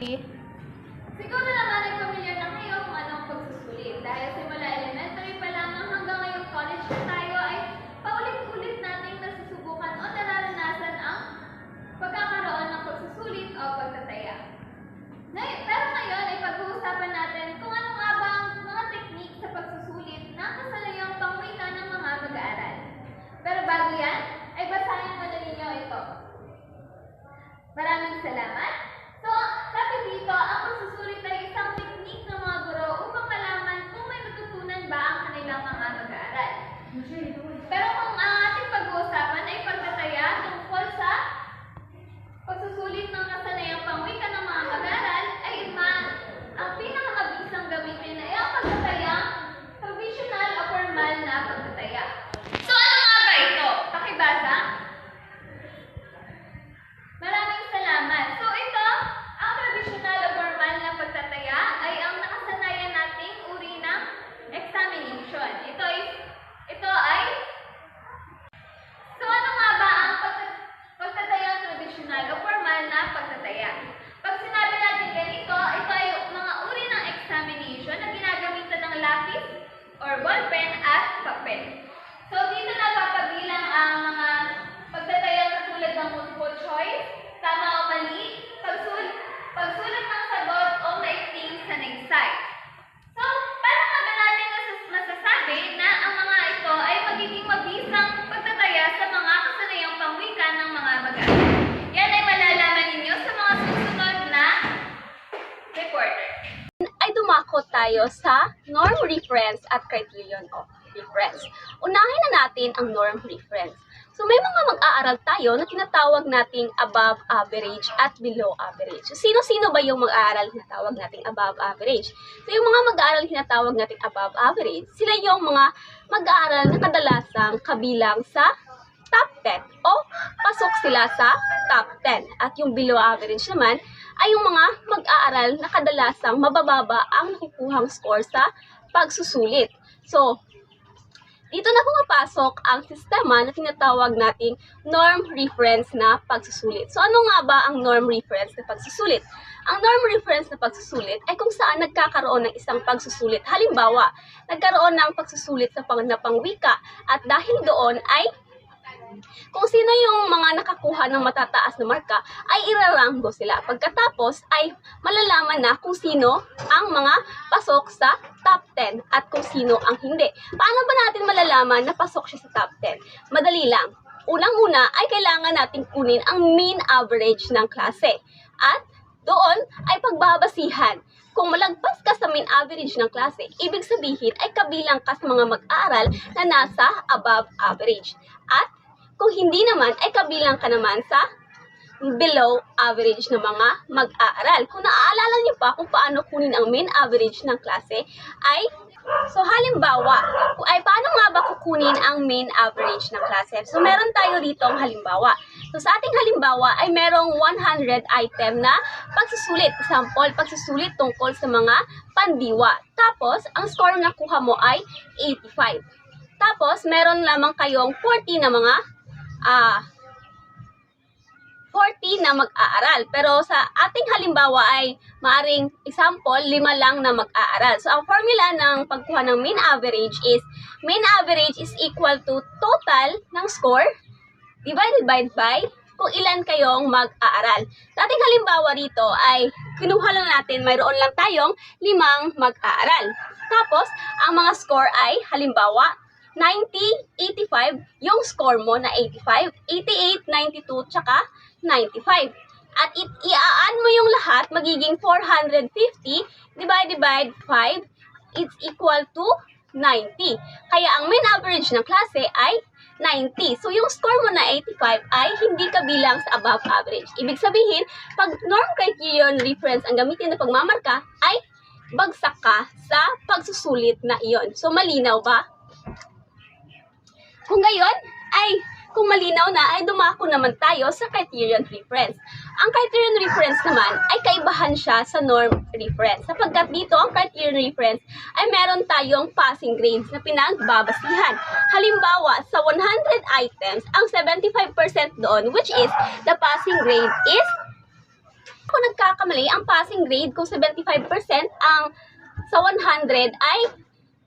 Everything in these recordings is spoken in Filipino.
Siguro naman ay pamilyar na kayo kung anong pagsusulit. Dahil simula elementary pa lamang hanggang ngayong college na tayo ay paulit-ulit nating nasusubukan o nararanasan ang pagkakaroon ng pagsusulit o pagtataya. Pero ngayon ay pag-uusapan natin kung ano nga ba ang mga teknik sa pagsusulit na kasaluyang pangwika ng mga mag-aaral. Pero bago yan, ay basahin mo na ninyo ito. Maraming salamat. So, sabi dito, ang pagsusulit ay isang teknik ng mga guro upang malaman kung may natutunan ba ang kanilang mga mag-aaral. Pero kung ang ating pag-uusapan ay pagtataya tungkol sa pagsusulit ng kasanayang pangwika ng mga mag-aaral, ay ang pinakamabisang gamitin ay ang pagtataya, provisional o formal na pagtataya. So, ano nga ba ito? Pakibasa? Maraming salamat. So, ito, ang traditional o formal na pagtataya ay ang nakasanayan nating uri ng examination. So ano nga ba ang pagtataya traditional o formal na pagtataya? Pag sinabi natin ganito, ito ay mga uri ng examination na ginagamitan ng lapis or ballpen at papel. So, dito napapabilang ang mga pagtataya katulad ng multiple choice, tama o mali, pagsulat ng sagot o maikling sa next side. So, paano nga ba natin masasabi na ang mga ito ay magiging mabisang pagtataya sa mga kasanayang pangwika ng mga mag-aaral? Yan ay malalaman ninyo sa mga susunod na reporter. Ay dumako tayo sa norm reference at criterion of reference. Unahin na natin ang norm reference. So may mga mag-aaral tayo na tinatawag nating above average at below average. So sino-sino ba yung mag-aaral na tinatawag nating above average? So yung mga mag-aaral na tinatawag nating above average, sila yung mga mag-aaral na kadalasang kabilang sa top 10 o pasok sila sa top 10. At yung below average naman ay yung mga mag-aaral na kadalasang mabababa ang nakukuhang score sa pagsusulit. So, dito na pumapasok ang sistema na tinatawag nating norm reference na pagsusulit. So, ano nga ba ang norm reference na pagsusulit? Ang norm reference na pagsusulit ay kung saan nagkakaroon ng isang pagsusulit. Halimbawa, nagkaroon ng pagsusulit sa pangwika at dahil doon ay kung sino yung mga nakakuha ng matataas na marka ay iraranggo sila. Pagkatapos ay malalaman na kung sino ang mga pasok sa top 10 at kung sino ang hindi. Paano ba natin malalaman na pasok siya sa top 10? Madali lang. Unang-una ay kailangan natin kunin ang mean average ng klase. At doon ay pagbabasihan. Kung malagpas ka sa mean average ng klase, ibig sabihin ay kabilang ka sa mga mag-aaral na nasa above average. At kung hindi naman, ay kabilang ka naman sa below average na mga mag-aaral. Kung naaalala niyo pa kung paano kunin ang mean average ng klase, so halimbawa, ay paano nga ba kukunin ang mean average ng klase? So meron tayo dito ang halimbawa. So sa ating halimbawa ay merong 100 item na pagsusulit. Example, pagsusulit tungkol sa mga pandiwa. Tapos, ang score na kuha mo ay 85. Tapos, meron lamang kayong 40 na mag-aaral. Pero sa ating halimbawa ay maaring example, 5 lang na mag-aaral. So, ang formula ng pagkuha ng mean average is equal to total ng score divided by kung ilan kayong mag-aaral. Sa ating halimbawa rito ay kinuha lang natin, mayroon lang tayong 5 mag-aaral. Tapos, ang mga score ay halimbawa 90, 85, yung score mo na 85, 88, 92, tsaka 95. At iaan mo yung lahat, magiging 450 divided by 5, it's equal to 90. Kaya ang mean average ng klase ay 90. So yung score mo na 85 ay hindi kabilang sa above average. Ibig sabihin, pag norm criterion reference ang gamitin na pagmamarka, ay bagsak ka sa pagsusulit na iyon. So malinaw ba? Kung gayon, kung malinaw na, ay dumako naman tayo sa criterion reference. Ang criterion reference naman ay kaibahan siya sa norm reference. Sapagkat dito, ang criterion reference ay meron tayong passing grades na pinagbabasihan. Halimbawa, sa 100 items, ang 75% doon, which is the passing grade is Kung nagkakamali, ang passing grade kung 75%, ang sa 100 ay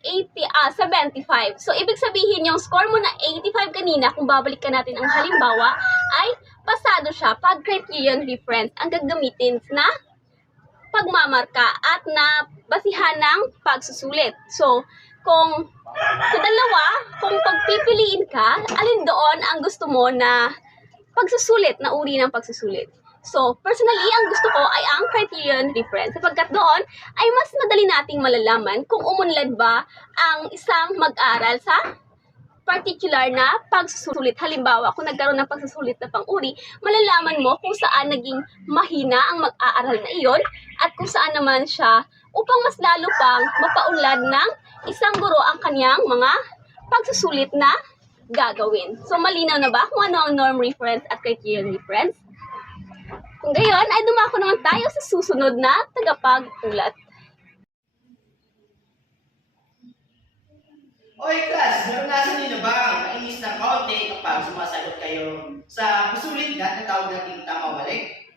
75. So, ibig sabihin yung score mo na 85 kanina, kung babalik ka natin ang halimbawa, ay pasado siya pag criterion reference ang gagamitin na pagmamarka at na basihan ng pagsusulit. So, kung sa dalawa, kung pagpipiliin ka, alin doon ang gusto mo na pagsusulit, na uri ng pagsusulit? So, personally, ang gusto ko ay ang criterion reference sapagkat doon ay mas madali nating malalaman kung umunlad ba ang isang mag-aral sa particular na pagsusulit. Halimbawa, kung nagkaroon ng pagsusulit na pang-uri, malalaman mo kung saan naging mahina ang mag-aaral na iyon at kung saan naman siya upang mas lalo pang mapaunlad ng isang guro ang kanyang mga pagsusulit na gagawin. So, malinaw na ba kung ano ang norm reference at criterion reference? Kung gayon, ay dumako naman tayo sa susunod na tagapag-ulat. Okay class, naranasan niyo na ba ang mainis ng kaunti kapag sumasagot kayo sa pasulit na natawag natin tama o mali?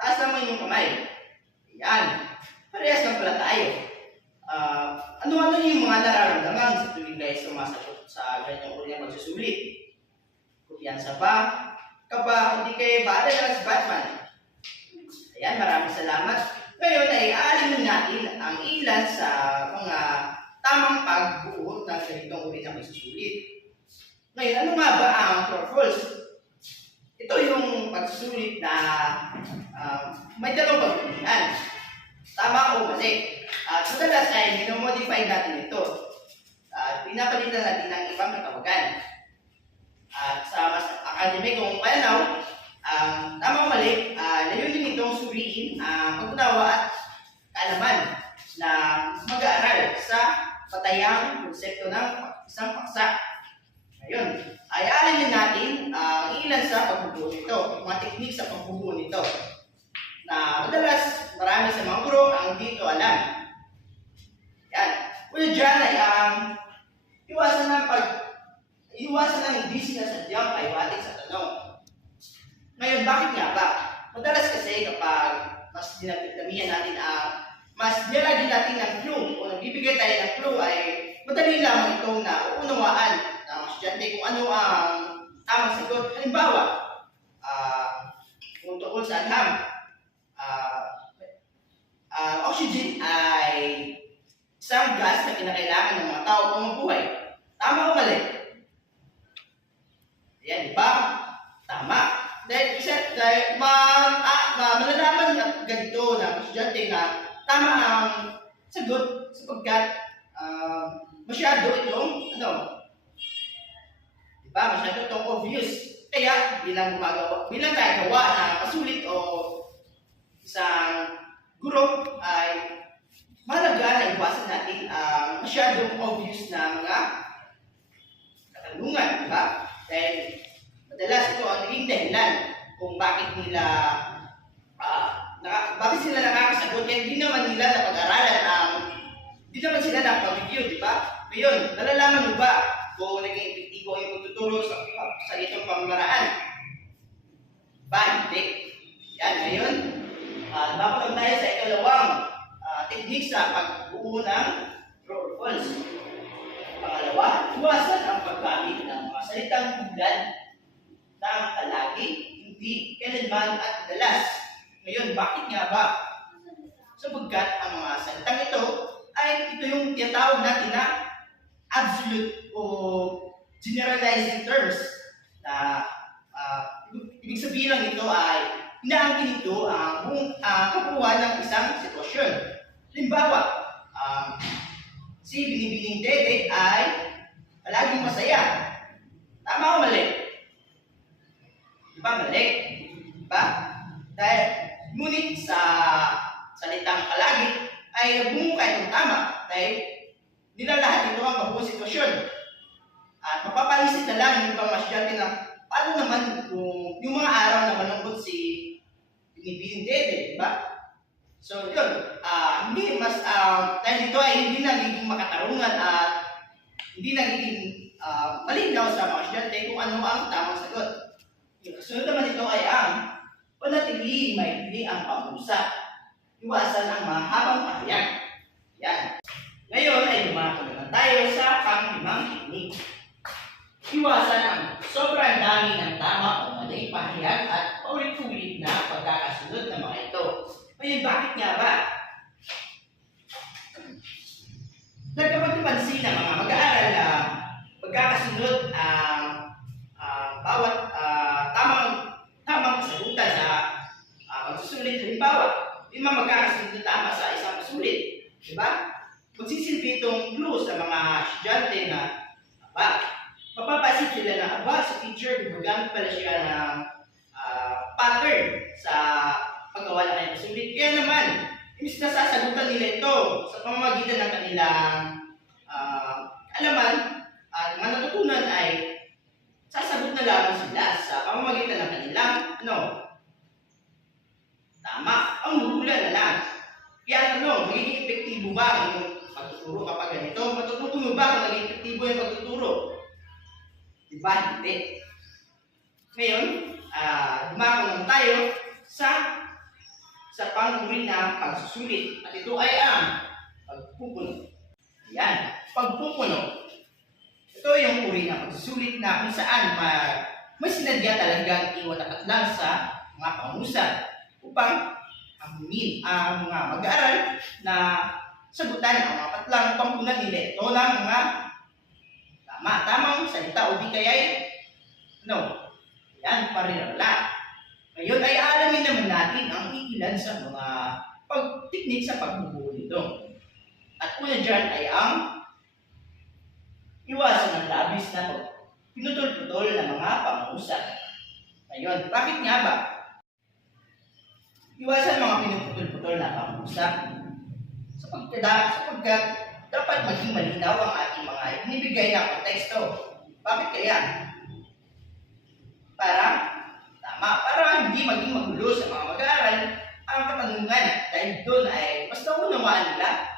Taas naman yung kamay. Yan. Parehas lang pala tayo. Ano-ano yung mga nararamdaman sa tuwing kayo sumasagot sa ganyang uri ng magsusulit? Kumpiyansa ba? Kapag hindi kayo bahala sa Batman. Ayan, maraming salamat. Ngayon ay aalimin natin ang ilan sa mga tamang pagbuo ng ganitong uri ng pagsusulit. Ngayon, ano nga ba ang true or false? Ito yung pagsusulit na may dalawang pagpilian. Tama o mali. At madalas ay minomodify natin ito. Pinapalitan natin ng ibang katawagan. At sa mas akademikong pananaw, tama o mali, layunin itong suriin ang pag-unawa at kaalaman na mag-aaral sa patayang konsepto ng isang paksa. Ngayon, ay aalimin natin ang ilan sa pagbubuo nito, mga teknik sa pagbubuo nito, na madalas marami sa mga guro ang dito alam. Yan. Una dyan ay iwasan ng hindi sinasadyang paiwatig sa tanong. Ngayon, bakit nga ba? Madalas kasi kapag mas dinamihan natin mas nilagyan natin ng clue o nagbibigay tayo ng clue ay madali lamang itong nauunawaan ng estudyante kung ano ang tamang sagot. Halimbawa, kung tungkol sa angham, oxygen ay isang gas na kinakailangan ng mga tao kung mabuhay. Tama o mali? Ayan, di ba? Tama. Dahil malalaman na ganito na estudyante na tama ang sagot sapagkat masyado itong di ba? Masyado itong obvious. Kaya bilang gagawa na pasulit o isang guro ay mahalaga na iwasan natin ang masyadong obvious na mga katanungan, di ba? Dahil madalas ito ang naging dahilan kung bakit sila nakakasagot. Kaya hindi naman nila napag-aralan hindi naman sila napag-review, di ba? Ngayon, nalalaman mo ba kung naging epektibo yung pagtuturo sa itong pamamaraan? Ba, hindi. Yan, ngayon, napalag tayo sa ikalawang teknik sa pagbuo ng true or false. Pangalawa, iwasan ang paggamit ng mga salitang tulad ng palagi, hindi, kailanman at dalas. Ngayon, bakit nga ba? Sapagkat ang mga salitang ito ay ito yung tinatawag natin na absolute o generalizing terms na ibig sabihin lang ito ay inaangkin ito ang kabuuan ng isang sitwasyon. Halimbawa, si Binibining Dede ay palaging masaya. Tama o mali? Di ba mali? Di ba? Dahil ngunit sa salitang palagi ay nagbumuka itong tama dahil nilalahat ito ang kabuong sitwasyon. At mapapalisip na lang yung ibang masyadong na paano naman kung yung mga araw na malungkot si Binibining Dede, di ba? So yun, dahil ito ay hindi nagiging makatarungan at hindi nagiging malinaw sa mga estudyante kung ano ang tamang sagot. Yung kasunod naman ito ay ang panatig Panatilihin maikli ang pag-usap. Iwasan ang mahabang pahayag. Yan. Ngayon ay dumako naman tayo sa pang-limang teknik. Iwasan ang sobrang dami ng tama o maling pahayag at paulit-ulit na pagkakasunod ng mga ito. Ngayon, bakit nga ba? Nagkapagpansin ng mga mag-aaral na pagkakasunod ang bawat tamang kasagutan sa pagsusulit. Halimbawa, di ba magkakasunod na tama sa isang pasulit? Diba? Magsisilbi itong clue sa mga estudyante na mapapansin sila na sa teacher, gumagamit pala siya ng pattern sa paggawa ng kanyang pasulit. Kaya naman, imbis na sasagutan nila ito sa pamamagitan ng kanilang alaman at mga natutunan ay sasagot na lamang sila sa pamamagitan ng kanilang tama. Ang hula na lang. Kaya magiging epektibo ba ang iyong pagtuturo kapag ganito? Matututo ba kung naging epektibo yung pagtuturo? Diba? Hindi. Ngayon, dumako naman tayo sa pang-uri na pagsusulit. At ito ay ang pagpupuno. Ayan, pagpupuno. Ito yung uri na pagsusulit na kung saan may sinadya talagang iwatakat lang sa mga pangusap upang ang mga mag-aaral na sagutan ang mga patlang pampunan nila ito ng mga tamang salita o di kaya yan, parirala. Ngayon ay alamin naman natin ang ilan sa mga pagtiknik sa pagbubuo nito. At una dyan ay ang iwasan ng labis na pinutol-putol ng mga pangusap. Ngayon, bakit nga ba? Iwasan mga pinuputol-putol na pangusap sapagkat dapat maging malinaw ang ating mga ibinibigay na konteksto. Bakit kaya? Para hindi maging magulo sa mga mag-aaral ang katanungan. Dahil doon ay mas naunawaan nila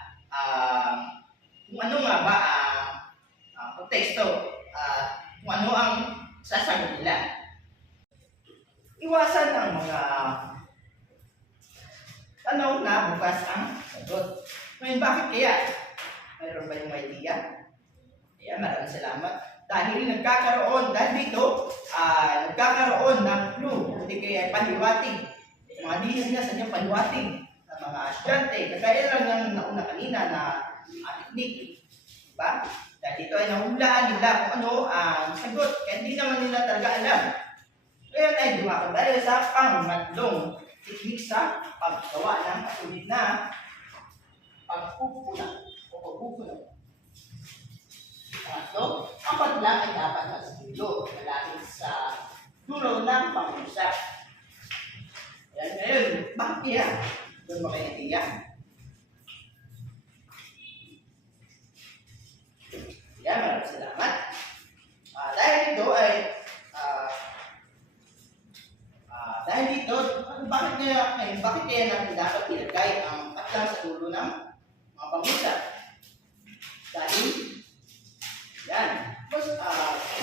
kung ano nga ba ang konteksto at kung ano ang sasagot nila. Iwasan ang mga tanong na bukas ang sagot. Ngayon, bakit kaya? Mayroon ba yung idea? Kaya maraming salamat. Dahil dito, nagkakaroon ng clue, hindi kaya paliwating. Yung mga dinis na sa kanyang paliwating ng mga estudyante. Kagaya lang ng nauna kanina na technique. Diba? Dahil dito ay nahulaan nila kung ano ang sagot. Kaya hindi naman nila talaga alam. Ngayon ay dumakot tayo sa pang-matlong technique sa paggawa ng pasulit na pagpupunan o pagpupunan. Pangatlo, ang patlang ay dapat nasa dulo, malapit sa dulo ng pangusap. Ayan, ngayon, bakit kaya? Doon ba kayo natiyak? Ayan, maraming salamat. Dahil dito, bakit kaya natin dapat ilagay ang patlang sa dulo ng mga pangusap? Dahil sa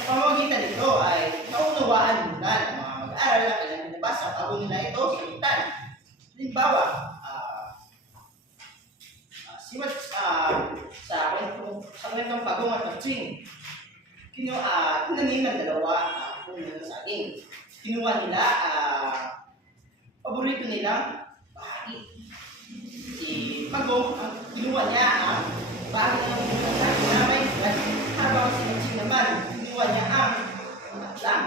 pamamagitan nito ay naunawaan muna ng mga mag-aaral na kailangan binabasa bago nila ito sagutan. Halimbawa, sa kwentong Pagong at Matsing, kinanin ng dalawa kung nila sa akin. Kinuha nila paborito nilang bahagi. Si Pagong, kinuha niya ang bahagi ng kinamay habang si Matsing naman, kinuha niya ang patlang.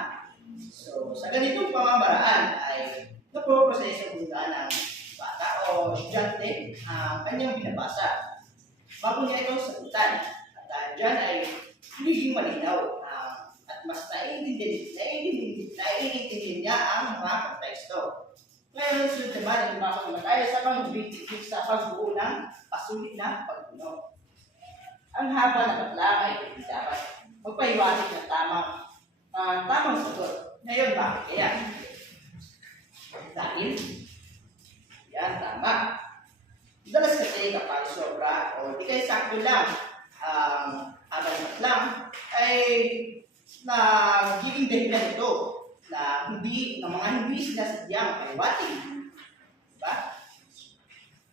So, sa ganitong pamamaraan ay napoproseso muna ng bata o estudyante ang kanyang binabasa bago niya ito sagutan. At dyan ay magiging malinaw at mas naiintindihan niya ang mga konteksto. Ngayon, sunod naman, lumakot naman tayo sa pag-big-tick sa pagbuo ng pasulit na pagbuno. Ang haba na patlang ay dapat magpahiwatig ng tamang sagot. Ngayon, bakit kaya? Dahil, yan, tama. Dalas kasi kapag sobra o di kayo sakto lang habang patlang ay nagiging dahilan ito na mga hindi sinasadyang paliwating. Diba?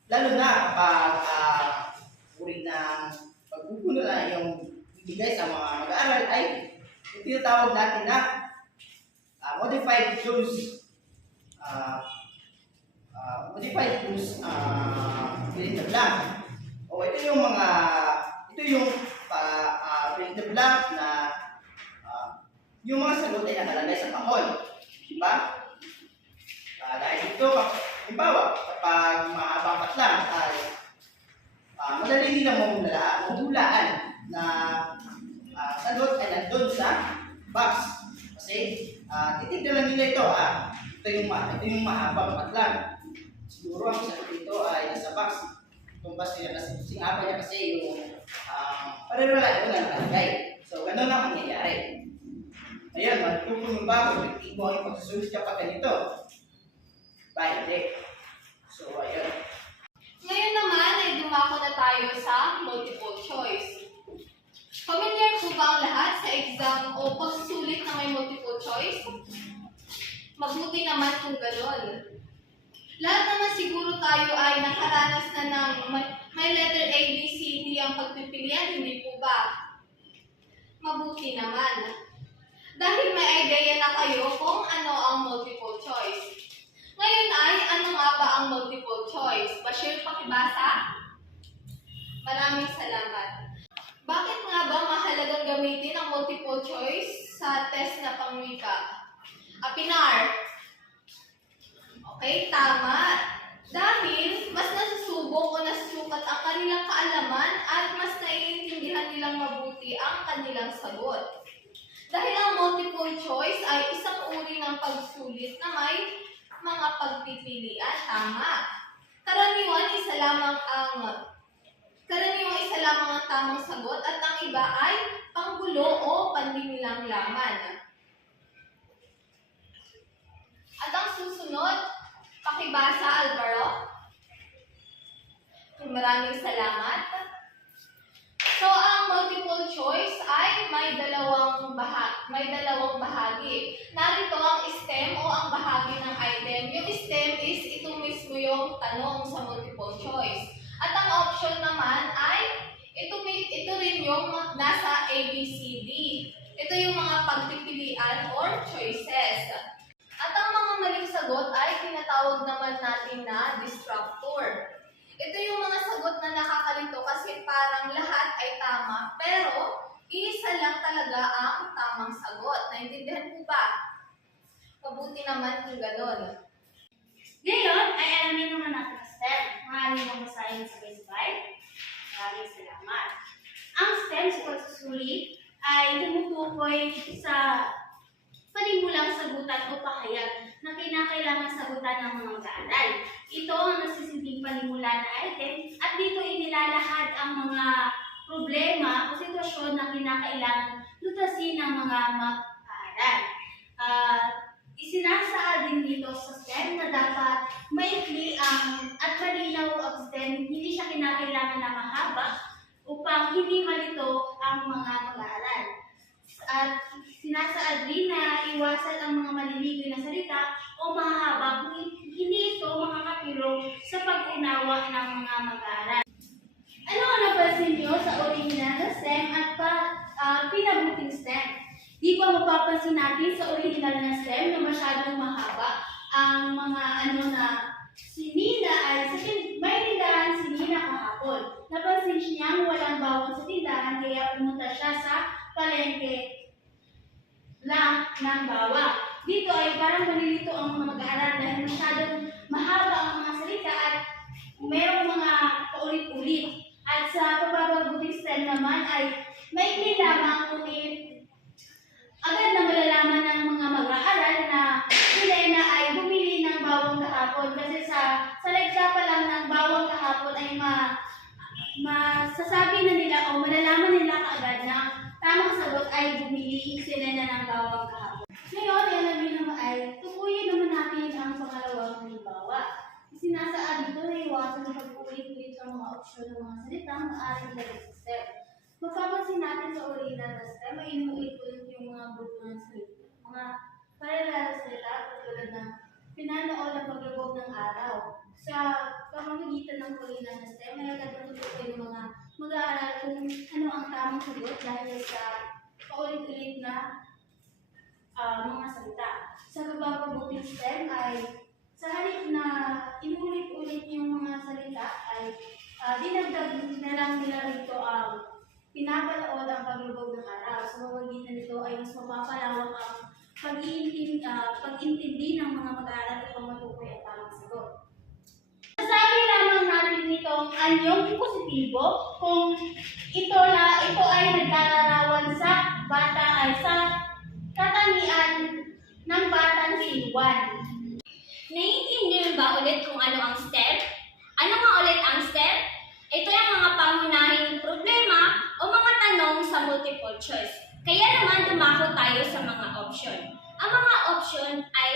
Lalo na kapag uri ng pagbubuno na yung bigay sa mga mag-aaral ay yung tinatawag natin na modified clues. Modified clues fill in the blank. O ito yung fill in the blank na yung mga sagot ay nakalagay sa kahon. Diba? Dahil dito, halimbawa, kapag mahabang patlang ay madali nilang mahulaan na sagot ay nandun sa box. Kasi titignan lang nila ito. Ito yung mahabang patlang. Siguro ang sagot dito ay nasa box. Tumbas nila kasi singapa niya kasi yung pareho lang na nakalagay. So, ganun ang mangyayari. Ayan, matutunan ba kung epektibo ang pagsusulit kapag ganito? Ba, hindi. So, ayan. Ngayon naman ay dumako na tayo sa multiple choice. Familiar po ba ang lahat sa exam o pagsusulit na may multiple choice? Mabuti naman kung gano'n. Lahat naman siguro tayo ay nakaranas na ng may letter A, B, C, D ang pagpipilian, hindi po ba? Mabuti naman. Dahil may idea na kayo kung ano ang multiple choice. Ngayon ay, ano nga ba ang multiple choice? Bashir, pakibasa? Maraming salamat. Bakit nga ba mahalagang gamitin ang multiple choice sa test na pangwika? Apinar? Okay, tama. Dahil mas nasusubok o nasusukat ang kanilang kaalaman at mas naiintindihan nilang mabuti ang kanilang sagot. Dahil ang multiple choice ay isang uri ng pagsulit na may mga pagpipilian. Tama. Karaniwang isa lamang ang tamang sagot at ang iba ay panggulo o panlimilang laman. At ang susunod, pakibasa, Alvaro. Maraming salamat. So, ang multiple choice ay may dalawang bahagi. Narito ang stem o ang bahagi ng item. Yung stem is ito mismo yung tanong sa multiple choice. At ang option naman ay ito rin yung nasa A, B, C, D. Ito yung mga pagpipilian or choices. At ang mga maling sagot ay tinatawag naman natin na distractor. Ito yung mga sagot na nakakalito kasi parang lahat ay tama, pero isa lang talaga ang tamang sagot. Naintindihan po ba? Mabuti naman kung gano'n. Ngayon ay alamin naman natin ang STEM. Maaaring mong basahin sabay-sabay. Maraming salamat. Ang STEM sa pagsusulit ay tumutukoy sa panimulang sagutan o pahayag na kinakailangan sagutan ng mga mag-aaral. Ito ang nasisilbing panimula na item at dito inilalahad ang mga problema o sitwasyon na kinakailangan lutasin ng mga mag-aaral. Isinasaad din dito sa STEM na dapat maikli at malinaw ang STEM, hindi siya kinakailangan na mahaba upang hindi malito ang mga mag-aaral. At sinasaad din na iwasan ang mga maliligoy na salita o mahaba kung hindi ito makakatulong sa pag-unawa ng mga mag-aaral. Ano ang napansin nyo sa original na STEM at pinabuting STEM? Di ba mapapansin natin sa original na STEM na masyadong mahaba ang mga sinina ay may tindahan sinina kahapon. Napansin niya walang bawang sa tindahan kaya pumunta siya sa palengke lang ng bawang. Dito ay parang malilito ang mga mag-aaral dahil masyadong mahaba ang mga salita at mayroong mga paulit-ulit. At sa pagbabaguting STEM naman ay maikli lamang ngunit agad na malalaman ng mga mag-aaral na sila na ay bumili ng bawang kahapon kasi sa legsa pa lang ng bawang kahapon ay masasabi na nila o malalaman nila kaagad na tamang sagot ay bumili sila na ng bawang kahapon. Ngayon, alamin naman ay tukuyin naman natin ang pangalawang halimbawa. Sinasaad dito na iwasan ng pag-ulit-ulit ang mga opsyon ng mga salitang maaaring ilagay sa STEM. Mapapansin natin sa original na STEM ay inuulit-ulit yung mga grupo ng salita. Mga Parehas nila katulad ng pinanood ang paglubog ng araw. Sa pamamagitan ng paglinang ng STEM, ay agad matutukoy ng mga mag-aaral kung ano ang tamang sagot dahil sa paulit-ulit na mga salita. Sa kabababuting STEM ay sa halip na inulit-ulit yung mga salita ay dinagdag na lang nila rito ang pinapanood ang paglubog ng araw. Sa pamamagitan nito ay mas mapapalawak ang pag-intindi ng mga mag-aaral upang matukoy ang tamang sagot. Sasabi lamang natin nitong anyong positibo kung ito ay naglalarawan sa bata ay sa katangian ng batang si Juan. Naiintindihan ba ulit kung ano ang STEM? Ano nga ulit ang STEM? Ito yung mga pangunahing problema o mga tanong sa multiple choice. Kaya naman dumako tayo sa mga option. Ang mga option ay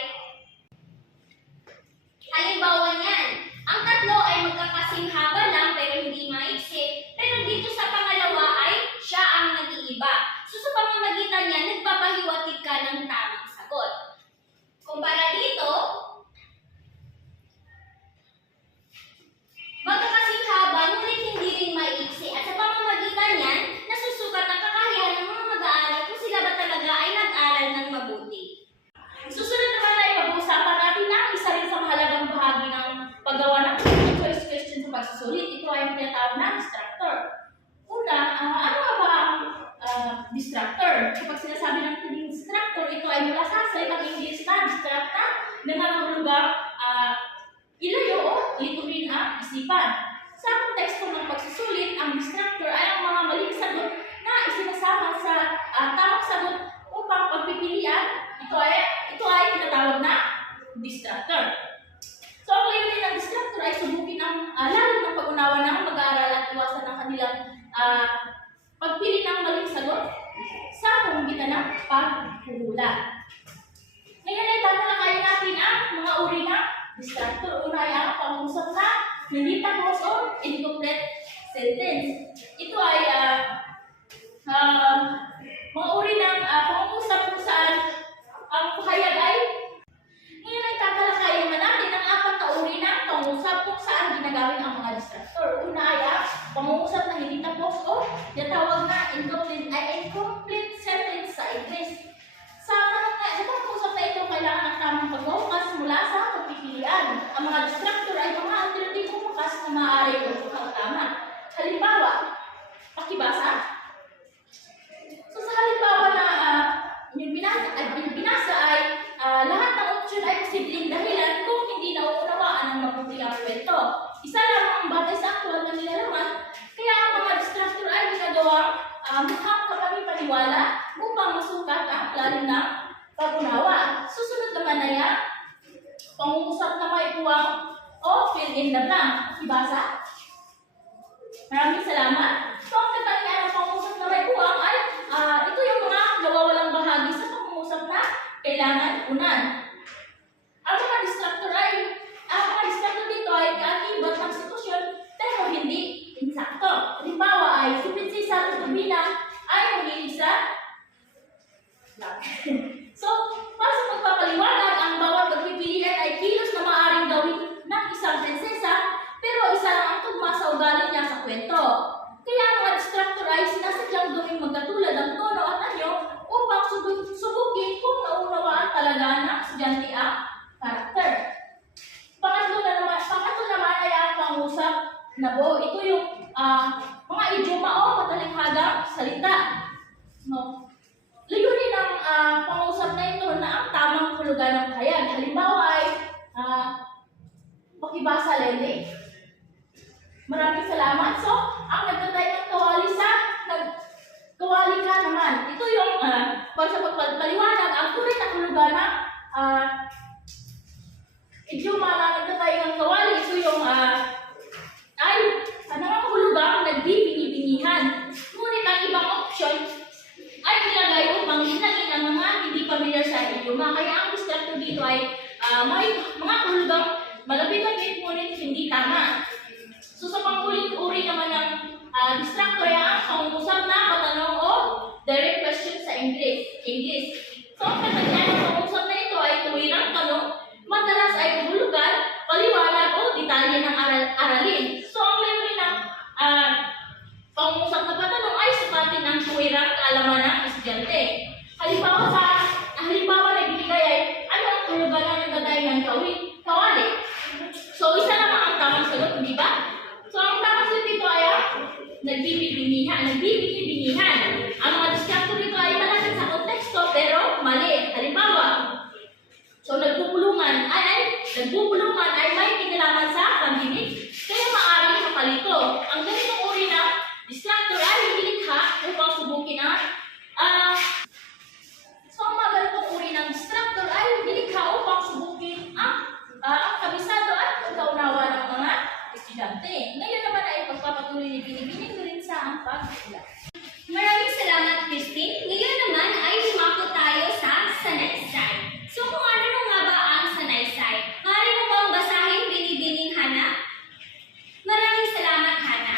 halimbawa niyan. Ang tatlo ay magkakasing haba lang pero hindi maiksi. Pero dito sa pangalawa ay siya ang nag-iiba. So sa pamamagitan niya, nagpapahiwatig ka ng tamang sagot. Kumpara dito, magkakasing haba ngunit hindi rin maiksi. At sa pamamagitan niyan, nasusukat ang kakayahan ng mga mag-aaral kung sila ba talaga ay nag-aral ng mabuti. Susunod naman tayo pag-uusapan natin na isa rin sa mahalagang bahagi ng paggawa ng choice question sa pagsusulit. Ito ay ang tinatawag na distractor. Una, ano ba ang distractor? Kapag sinasabi ng distractor, ito ay mula sa salitang English na distract na nangangahulugang ilayo o lituhin ang isipan. Sa konteksto ng pagsusulit, ang distractor ay ang mga maling sagot na isinasama sa tamang sagot upang pagpipilian. Ito ay tinatawag na distractor. So, ang layunin ng distractor ay subukin ang lalim ng pag-unawa ng mag-aaral at iwasan ng kanilang pagpili ng maling sagot sa pamamagitan ng paghuhula. Ngayon ay tatalakayin natin ang mga uri ng distractor. Una ay ang pangusap na nanditapos o incomplete sentence. Ito ay mga uri ng pangusap kung saan ang pahayag ay ngayon ay tatalakayin naman natin ang apat na uri ng pangusap kung saan ginagamit ang mga distractor. Una ay ang pangusap na hindi tapos o tinatawag na incomplete sentence sa English. Sa pangusap na ito, kailangan ng tamang pag-focus mula sa pagpipilian. Ang mga distractor ay mga alternatibong bukas na maaari o tama. Halimbawa, pakibasa. So sa halimbawa na yung binasa ay lahat ng option ay posibleng dahilan kung hindi nauunawaan ng mabuti ang kwento. Isa lamang ang batay sa aktual na nilalaman, kaya ang mga distractor ay ginagawang mukhang kapani-paniwala upang masukat ang lalim ng pag-unawa. Susunod naman ay pangungusap na may puwang o fill in the blank. Ibasa. Maraming salamat. So, ang katangian ng pangungusap na may puwang ay ito yung mga nawawalang bahagi sa pangungusap na kailangan unan. Ang mga distractor dito ay kaakibat ng sitwasyon pero hindi insakto. Halimbawa ay si Prinsesa Rubina ay mahilig sa so, para sa pagpapaliwanag, ang bawat pagpipilian ay kilos na maaaring gawin ng isang prinsesa, pero isa lang ang tugma sa ugali niya sa kwento. Kaya ang mga distractor ay sinasadyang gawing magkatulad ang tono at anyo upang subukin kung naunawaan talaga ng estudyante ang karakter. Pangatlo naman ay ang pangusap na buo. Ito yung mga idioma o matalinghagang salita. No? Layunin ng pangusap na ito na ang tamang hulugan ng pahayag. Halimbawa ay pakibasa, Lele. Maraming salamat. So, ang nagtatay ng kawali kawali ka naman. Ito yung para sa pagpaliwanag, ang tunay na hulugan ng idioma na nagtatay ng kawali. Ito yung ay nangangahulugang nagbibingi-bingihan. Ngunit ang ibang option ay nilagay upang hinangin ang mga hindi pamilyar sa idioma. Kaya ang distractor dito ay may mga hulugang malapit-lapit ngunit hindi tama. So sa panguli-uri naman ng distractor ay ang pangungusap na patanong o direct question sa English. So ang katangian ng pangungusap na tuwirang tanong, madalas ay kahulugan, paliwanag o detalye ng aralin. So, ang memory ng pangungusap na patanong ay sukatin ang tuwirang kaalaman ng estudyante. Halimbawa na ibigay ay, ano ang kahulugan ng nagdadayo ng kawali? So, isa lamang ang tamang sagot, hindi ba? So, ang tamang sagot dito ay nagbibingihan. Ang mga diskarte dito ay malapit sa konteksto pero mali. Halimbawa, so nagbubulungan ay may kinalaman sa pandinig. Kaya maaaring kapalito. Ang ganitong uri na distractor ay nilikha upang subukin ang kabisado at pagkaunawa ng mga estudyante. Ngayon naman ay pagpapatuloy ni Binibining rin sa ang pag-ulat. Maraming salamat, Christine. Ngayon naman ay lumako tayo sa sanaysay. So kung ano nga ba ang sanaysay? Maaari mo bang basahin Binibining Hana? Maraming salamat, Hana.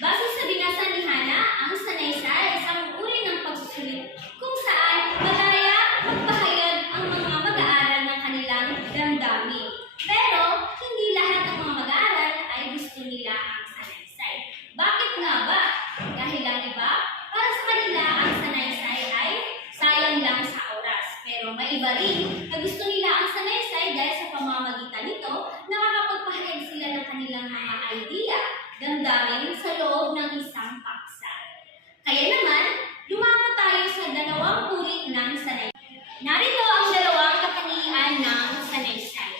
Base sa binasa ni Hana, ang sanaysay ay isang uri ng pagsusulit kung saan malaya magpahayag ang mga mag-aaral ng kanilang damdamin. Pero hindi lahat ng mga mag-aaral ay gusto nila ang sanaysay. Bakit nga ba? Dahil ang iba, para sa kanila ang sanaysay ay sayang lang sa oras. Pero may iba rin na gusto nila ang sanaysay dahil sa pamamagitan nito, nakakapagpahayag sila ng kanilang mga idea, damdamin sa loob ng isang paksa. Kaya naman, lumako tayo sa dalawang uri ng sanaysay. Narito ang dalawang katangian ng sanaysay.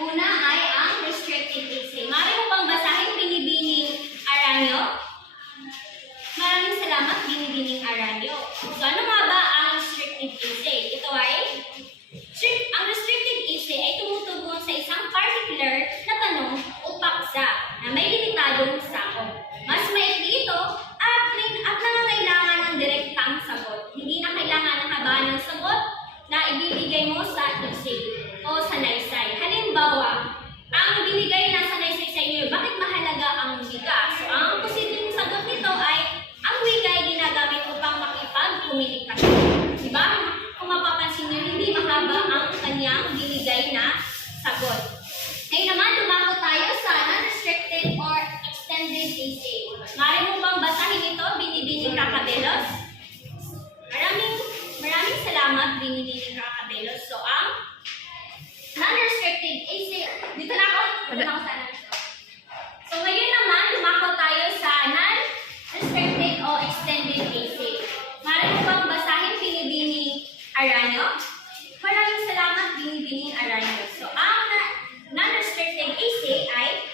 Una ay ang restricted essay. Maaari mo bang basahin Binibining Aranyo? Maraming salamat, Binibining Aranyo. So ano nga ba ang restricted essay? Ito ay ang restricted essay ay tumutugon sa isang particular na tanong o paksa na may limitadong sakop. Mas maikli ito at nangangailangan ng direktang sagot. Hindi na kailangan ng haba ng sagot na ibibigay mo sa essay o sanaysay. Halimbawa, ang binigay na sanaysay sa inyo, bakit mahalaga ang wika? So, ang posibleng sagot nito ay ang wika ay ginagamit upang makipag-komunikasyon. Diba? Kung mapapansin nyo, hindi mahaba ang kanyang binigay na sagot. Ngayon naman, lumako tayo sa non-restricted or extended essay. Maaari mo bang basahin ito, Binibining Kakabelos? Maraming salamat, Binibining Kakabelos. So, ang non-restricted essay, dito na ako sa non-restricted. So, ngayon naman, lumako tayo sa non-restricted o extended essay. Maaari mo bang basahin, Binibining Aranyo? Maraming salamat, Binibining Aranyo. So, ang non-restricted essay ay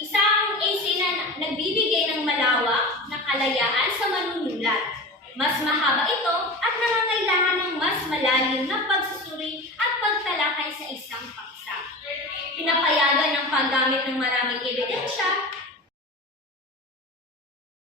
isang essay na nagbibigay ng malawak na kalayaan sa manunulat. Mas mahaba ito at nangangailangan ng mas malalim na pagsusuri at pagtalakay sa isang paksa. Pinapayagan ng paggamit ng maraming ebidensya